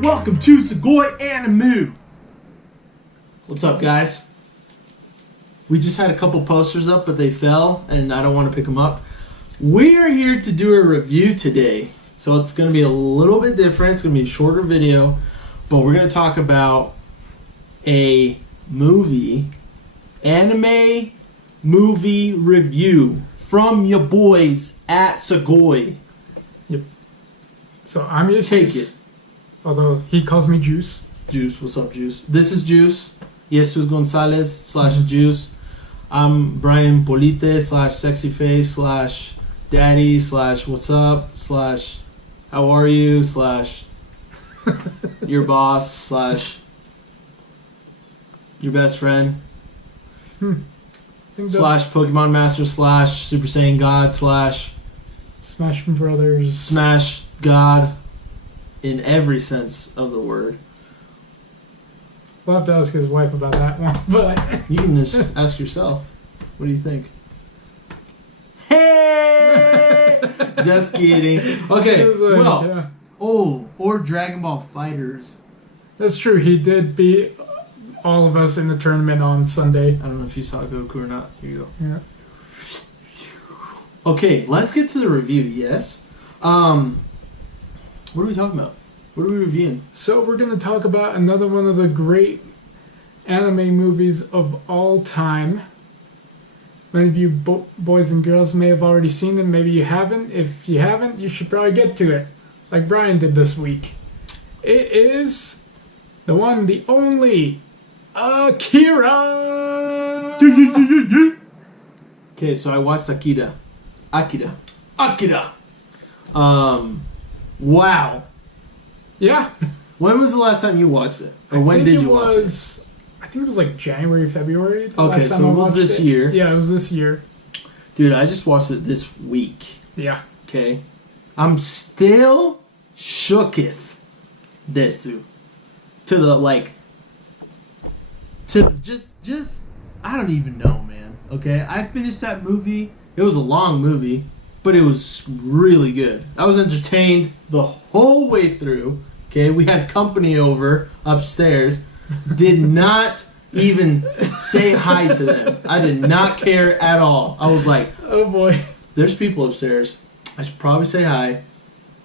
Welcome to Sugoi Anime. What's up, guys? We just had a couple posters up, but they fell, and I don't want to pick them up. We are here to do a review today, so it's going to be a little bit different. It's going to be a shorter video, but we're going to talk about a anime movie review from your boys at Sugoi. Yep. So I'm your Take Juice, it. although he calls me Juice. Juice, what's up, Juice? This is Juice. Jesus Gonzalez / Juice. I'm Brian Polite / Sexyface / Daddy / What's up / How are you / Your boss / Your best friend / Pokemon Master / Super Saiyan God / Smash Brothers. Smash God in every sense of the word. We'll have to ask his wife about that one, but You can just ask yourself. What do you think? Hey! Just kidding. Okay, or Dragon Ball Fighters. That's true. He did beat all of us in the tournament on Sunday. I don't know if you saw Goku or not. Here you go. Yeah. Okay, let's get to the review, yes? What are we talking about? What are we reviewing? So we're going to talk about another one of the great anime movies of all time. Many of you boys and girls may have already seen it. Maybe you haven't. If you haven't, you should probably get to it, like Brian did this week. It is the one, the only, Akira! Okay, so I watched Akira. Wow. Yeah. When was the last time you watched it? Or when did you watch it? I think it was like January, February. Okay, so it was this year. Yeah, it was this year. Dude, I just watched it this week. Yeah. Okay? I'm still shooketh desu. Just I don't even know, man. Okay? I finished that movie. It was a long movie, but it was really good. I was entertained the whole way through. Okay? We had company over upstairs. Did not even say hi to them. I did not care at all. I was like, oh boy. There's people upstairs. I should probably say hi.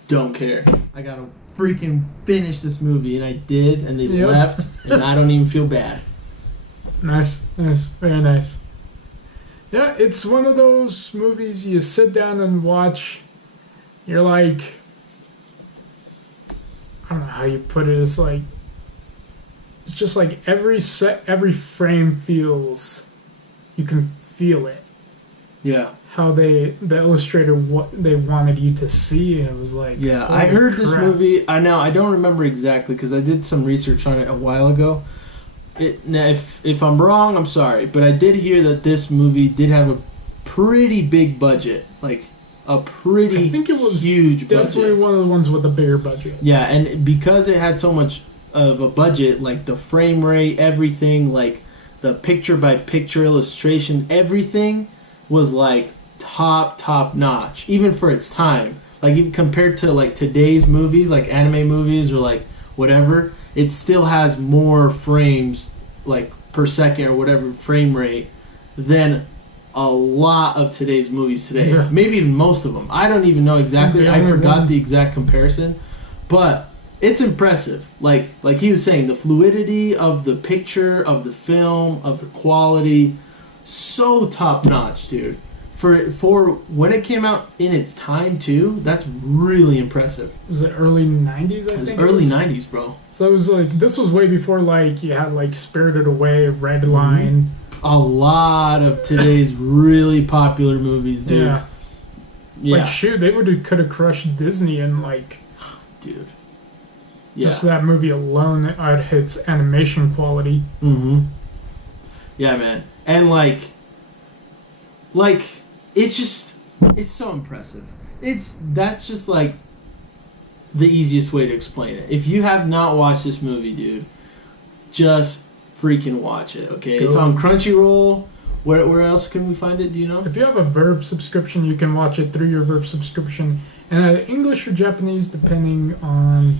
Don't care. I gotta freaking finish this movie. And I did, and they left, and I don't even feel bad. Nice. Very nice. Yeah, it's one of those movies you sit down and watch. You're like, I don't know how you put it. It's just like every frame feels, you can feel it. Yeah. How the illustrator, what they wanted you to see, and it was like, yeah, I heard this movie. I don't remember exactly because I did some research on it a while ago. If I'm wrong, I'm sorry, but I did hear that this movie did have a pretty big budget, like a pretty I think it was huge budget. Definitely one of the ones with the bigger budget. Yeah, and because it had so much of a budget, like the frame rate, everything, like the picture-by-picture illustration, everything was like top notch, even for its time. Like even compared to like today's movies, like anime movies or like whatever, it still has more frames like per second or whatever frame rate than a lot of today's movies today. Yeah. Maybe even most of them. I don't even know exactly. I forgot the exact comparison, but it's impressive. Like he was saying, the fluidity of the picture, of the film, of the quality, so top notch, dude. For when it came out in its time too, that's really impressive. Was it early 90s? It was early 90s, bro. So it was like, this was way before like you had like Spirited Away, Red Line. A lot of today's really popular movies, dude. Yeah. Like shoot, they could have crushed Disney in like, dude. Yeah. Just that movie alone at its animation quality. Mm-hmm. Yeah, man. And like it's so impressive. That's just like the easiest way to explain it. If you have not watched this movie, dude, just freaking watch it, okay? It's on Crunchyroll. Where else can we find it? Do you know? If you have a Verb subscription, you can watch it through your Verb subscription. And English or Japanese, depending on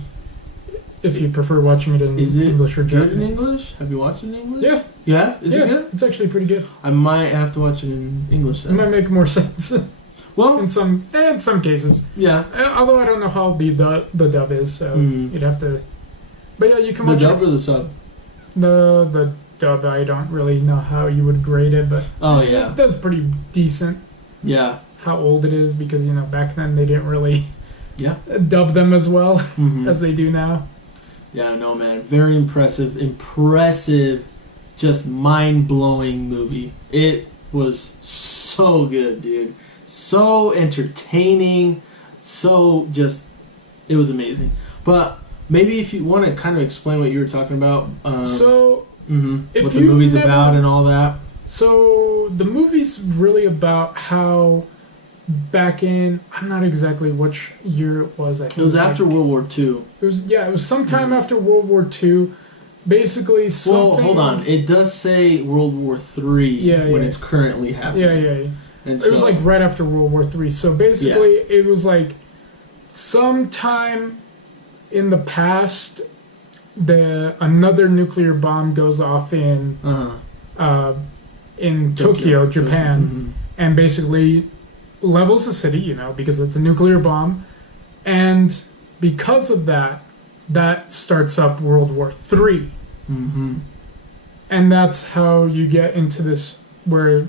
if you prefer watching it in English or Japanese. Good in English? Have you watched it in English? Yeah. You have? Is it good? It's actually pretty good. I might have to watch it in English then. It might make more sense. Well, in some cases. Yeah. Although I don't know how the dub is, so you'd have to. But yeah, you can watch the dub or the sub. The dub. I don't really know how you would grade it, but it does pretty decent. Yeah. How old it is, because back then they didn't really dub them as well as they do now. Yeah, no, man. Very impressive, just mind-blowing movie. It was so good, dude. So entertaining. It was amazing. But maybe if you want to kind of explain what you were talking about. What the movie's about and all that. So the movie's really about how back in, I'm not exactly which year it was. I think it was after World War II. It was sometime after World War II. Basically, something. Well, hold on. It does say World War III when it's currently happening. Yeah. And it was like right after World War III. So basically, it was like sometime in the past, another nuclear bomb goes off in Tokyo, Japan, and basically levels the city, because it's a nuclear bomb, and because of that starts up World War III. And that's how you get into this where,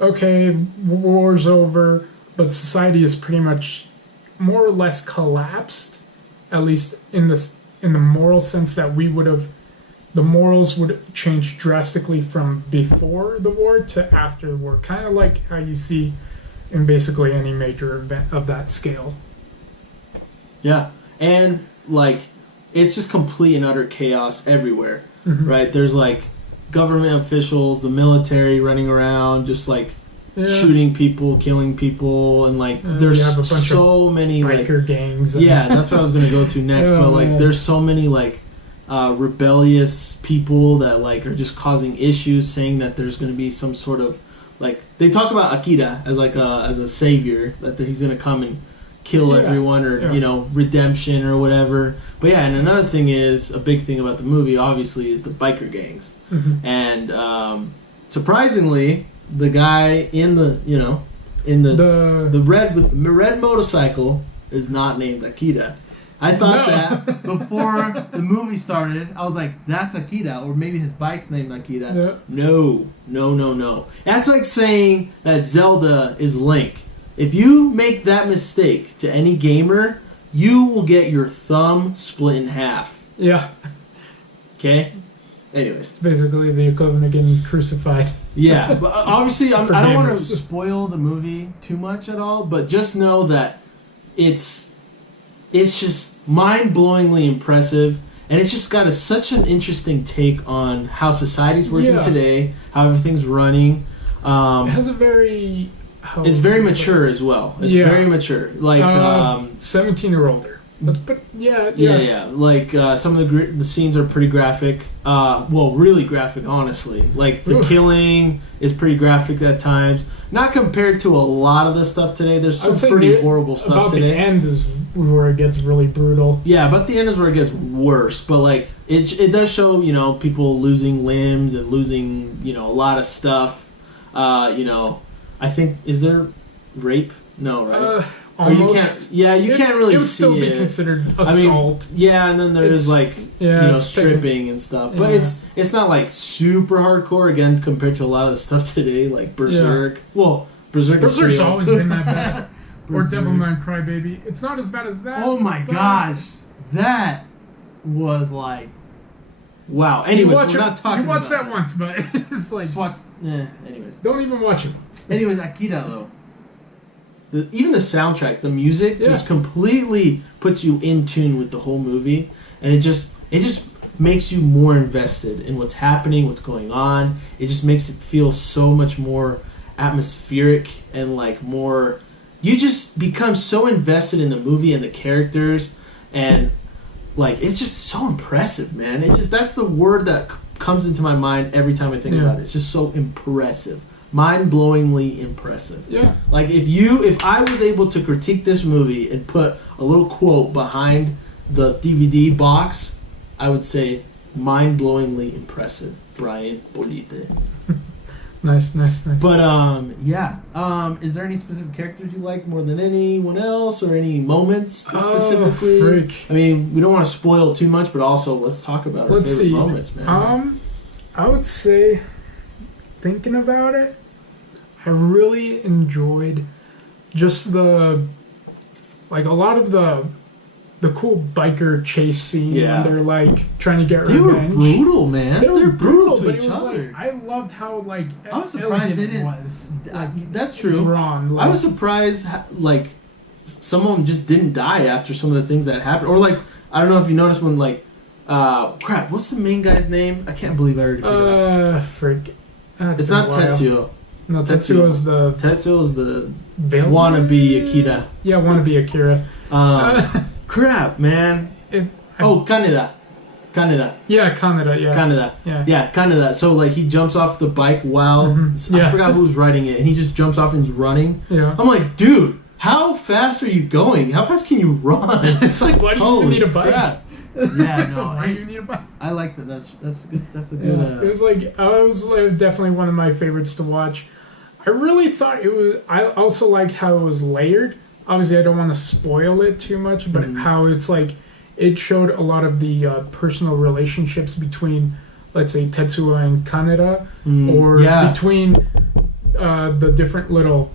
okay, war's over, but society is pretty much more or less collapsed, at least in the moral sense that the morals would change drastically from before the war to after the war, kind of like how you see in basically any major event of that scale. Yeah, and it's just complete and utter chaos everywhere, right? There's government officials, the military running around, just shooting people, killing people, and there's so many biker gangs. That's what I was going to go to next. But there's so many rebellious people that are just causing issues, saying that there's going to be some sort of they talk about Akira as as a savior, that he's going to come and kill everyone, or redemption or whatever. But and another thing is, a big thing about the movie obviously is the biker gangs. And surprisingly, the guy in the red motorcycle is not named Akira. I thought that before the movie started. I was like, that's Akira, or maybe his bike's named Akira. Yeah. No. That's like saying that Zelda is Link. If you make that mistake to any gamer, you will get your thumb split in half. Yeah. Okay? Anyways. It's basically the equivalent of getting crucified. Yeah, but obviously I don't want to spoil the movie too much at all, but just know that it's just mind-blowingly impressive, and it's just got such an interesting take on how society's working today, how everything's running. It has a very... It's very mature as well. It's very mature. 17 or older. But some of the scenes are pretty graphic. Really graphic, honestly. The killing is pretty graphic at times. Not compared to a lot of the stuff today. There's some pretty horrible stuff today. The end is where it gets really brutal. Yeah, but the end is where it gets worse. But it does show people losing limbs and losing a lot of stuff. I think, is there rape? No, right? Almost. You can't really see it. It would still be considered assault. And then there's stripping and stuff. But it's not super hardcore, again, compared to a lot of the stuff today, like Berserk. Yeah. Well, Berserk's always been that bad. Or Devilman Crybaby. It's not as bad as that. Oh my gosh. That was wow. Anyways, we're not talking about You watched that once, but it's Just watch... anyways. Don't even watch it once. Anyways, Akira, though. Even the soundtrack, the music, just completely puts you in tune with the whole movie, and it just makes you more invested in what's happening, what's going on. It just makes it feel so much more atmospheric and more. You just become so invested in the movie and the characters, and it's just so impressive, man. That's the word that comes into my mind every time I think about it. It's just so impressive. Mind-blowingly impressive. Yeah. If I was able to critique this movie and put a little quote behind the DVD box, I would say, mind-blowingly impressive. Brian Bolite. Nice. But is there any specific characters you liked more than anyone else, or any moments specifically? Freak. I mean, we don't want to spoil too much, but also let's talk about our favorite moments, man. I would say, thinking about it, I really enjoyed just a lot of the cool biker chase scene when they're like trying to get revenge. They were brutal, man. They're brutal, to but each it was other. I loved how I was surprised they didn't. Was. That's true. Drawn, I was surprised some of them just didn't die after some of the things that happened, or I don't know if you noticed when crap, what's the main guy's name? I can't believe I already forgot. It's not Tetsuo. No, Tetsuo's the wannabe Akira. Yeah, wannabe Akira. Crap, man. Kaneda. Yeah, Kaneda. Yeah. Kaneda. Yeah, Kaneda. So he jumps off the bike while I forgot who's riding it, and he just jumps off and is running. Yeah. I'm like, dude, how fast are you going? How fast can you run? It's like, why do you even need a bike? Crap. Yeah, no. Why do you need a bike? I like that. That's good. That's a good. It was definitely one of my favorites to watch. I really thought it was. I also liked how it was layered. Obviously, I don't want to spoil it too much, but how it's it showed a lot of the personal relationships between, let's say, Tetsuo and Kaneda, or between the different little,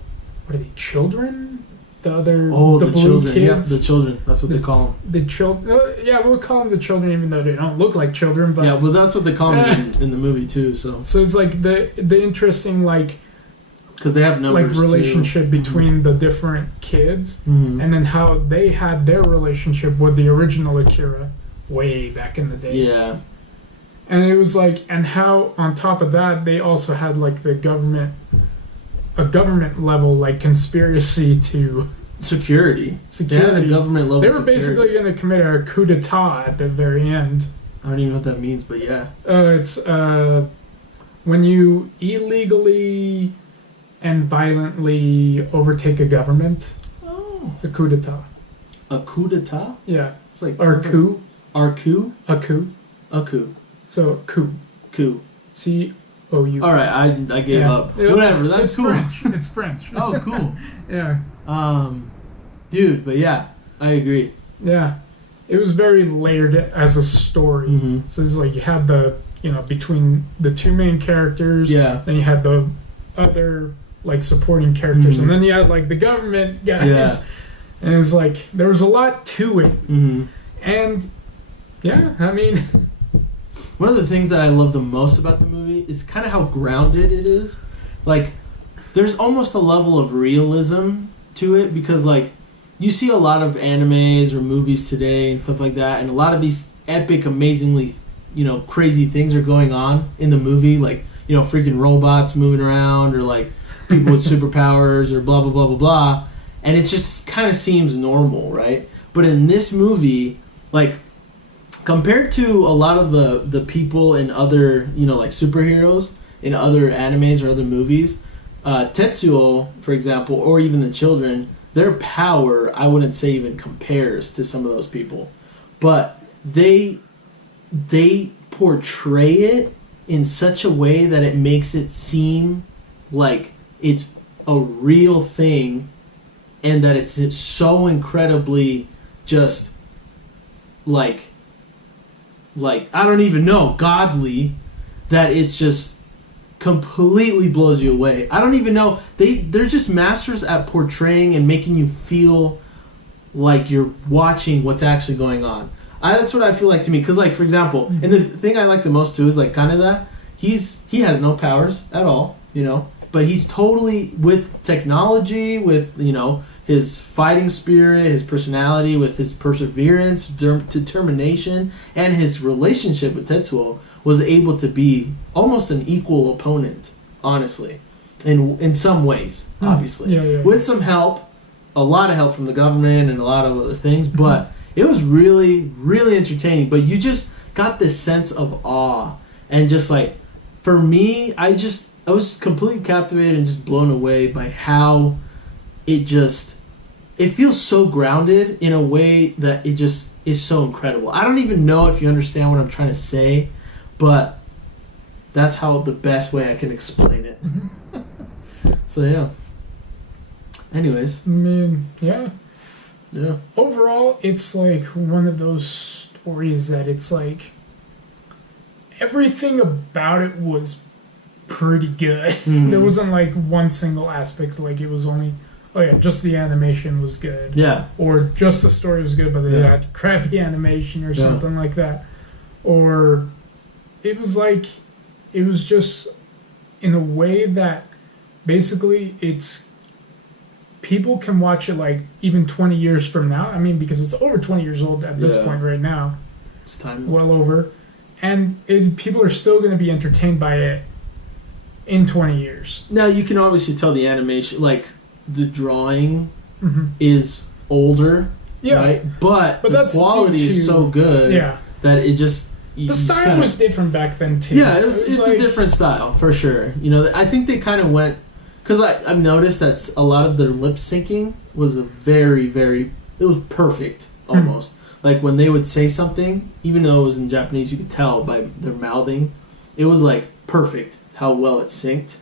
what are they, children? The children. Kids. Yeah, the children. That's what they call them. The children. We'll call them the children, even though they don't look like children. But yeah, well, that's what they call them in the movie too. So it's the interesting because they have numbers relationship between the different kids, and then how they had their relationship with the original Akira way back in the day. Yeah. And it was and how on top of that they also had a government level conspiracy to security. They had a government level. They were basically going to commit a coup d'état at the very end. I don't even know what that means, but yeah. It's when you illegally and violently overtake a government. Oh. A coup d'état. A coup d'état? Yeah. It's like... Or coup. Our coup? A coup. A coup. So, coup. Coup. C-O-U. Alright, I gave up. Yep. Whatever, that's it's cool. French. It's French. Oh, cool. Yeah. Dude, but yeah, I agree. Yeah. It was very layered as a story. Mm-hmm. So it's you had between the two main characters. Yeah. Then you had the other... supporting characters, and then you had the government guys, and it's there was a lot to it, and I mean, one of the things that I love the most about the movie is kind of how grounded it is. There's almost a level of realism to it because you see a lot of animes or movies today and stuff like that, and a lot of these epic, amazingly, crazy things are going on in the movie, freaking robots moving around, or people with superpowers, or blah blah blah blah blah, and it just kind of seems normal, right? But in this movie, compared to a lot of the people in other superheroes in other animes or other movies, Tetsuo, for example, or even the children, their power I wouldn't say even compares to some of those people, but they portray it in such a way that it makes it seem like it's a real thing, and that it's so incredibly just I don't even know, godly, that it's just completely blows you away. I don't even know, they're just masters at portraying and making you feel like you're watching what's actually going on. That's what I feel to me, because for example, and the thing I like the most too is Kaneda, he has no powers at all, but he's totally with technology, with his fighting spirit, his personality, with his perseverance, determination, and his relationship with Tetsuo, was able to be almost an equal opponent, honestly, in some ways, obviously, with some help, a lot of help from the government and a lot of other things, but it was really, really entertaining. But you just got this sense of awe, and just for me, I was completely captivated and just blown away by how it just it feels so grounded in a way that it just is so incredible. I don't even know if you understand what I'm trying to say, but that's how the best way I can explain it. So yeah. Anyways. I mean, yeah. Yeah. Overall, it's like one of those stories that it's like everything about it was pretty good. Mm-hmm. There wasn't like one single aspect, like it was only, oh yeah, just the animation was good. Yeah. Or just the story was good, but they had crappy animation or something like that. Or it was like, it was just in a way that basically it's, people can watch it like even 20 years from now. I mean, because it's over 20 years old at this point right now. It's time. Well over. And people are still going to be entertained by it in 20 years. Now, you can obviously tell the animation, like, the drawing is older, right? But the quality is so good that it just... The style was different back then, too. Yeah, it's like, a different style, for sure. You know, I think they kind of went... Because I've noticed that a lot of their lip syncing was a very, very... It was perfect, almost. Like, when they would say something, even though it was in Japanese, you could tell by their mouthing. It was, like, perfect how well it synced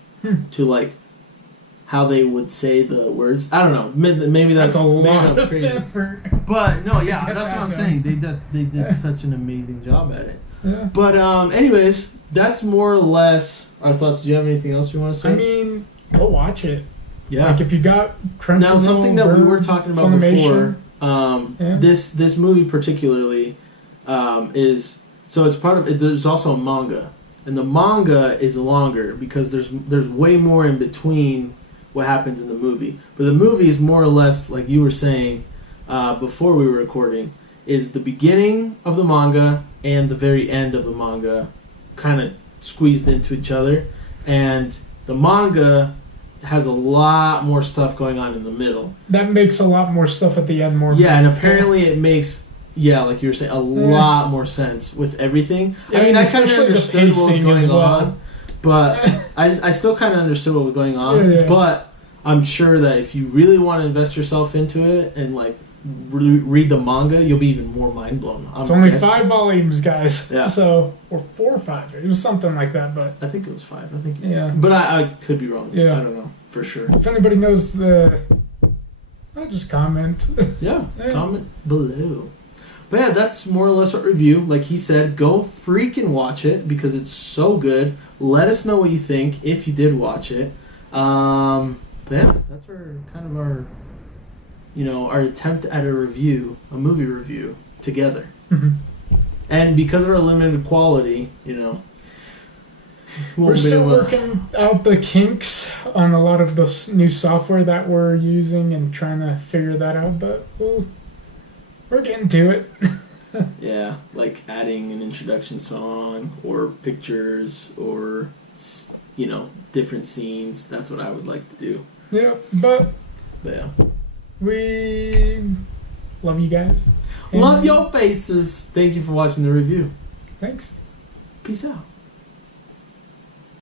to, like, how they would say the words. I don't know. Maybe that's a lot of crazy. effort. But, no, yeah, that's what I'm saying. They did such an amazing job at it. Yeah. But, anyways, that's more or less our thoughts. Do you have anything else you want to say? I mean, go watch it. Yeah. Like, if you got Crunchyroll, now, something that we were talking about before... Yeah. This movie particularly is so it's part of. There's also a manga, and the manga is longer because there's way more in between what happens in the movie. But the movie is more or less like you were saying before we were recording. Is the beginning of the manga and the very end of the manga kind of squeezed into each other, and the manga has a lot more stuff going on in the middle. That makes a lot more stuff at the end more meaningful. And meaningful. Apparently it makes, like you were saying, a lot more sense with everything. Yeah, I mean, I kind of understood what was going on, but I still kind of understood what was going on. But I'm sure that if you really want to invest yourself into it and like read the manga, you'll be even more mind blown. It's only 5 volumes, guys. Yeah. So, or 4 or 5. It was something like that, but I think it was 5. I think. Yeah. But I could be wrong. Yeah. I don't know for sure. If anybody knows I'll just comment. Yeah. Comment below. But yeah, that's more or less our review. Like he said, go freaking watch it because it's so good. Let us know what you think if you did watch it. But yeah, that's our our attempt at a movie review together. And because of our limited quality, we're still working out the kinks on a lot of the new software that we're using and trying to figure that out, but we're getting to it. Yeah, like adding an introduction song or pictures or, different scenes. That's what I would like to do. Yeah, but yeah. We love you guys. Love your faces. Thank you for watching the review. Thanks. Peace out.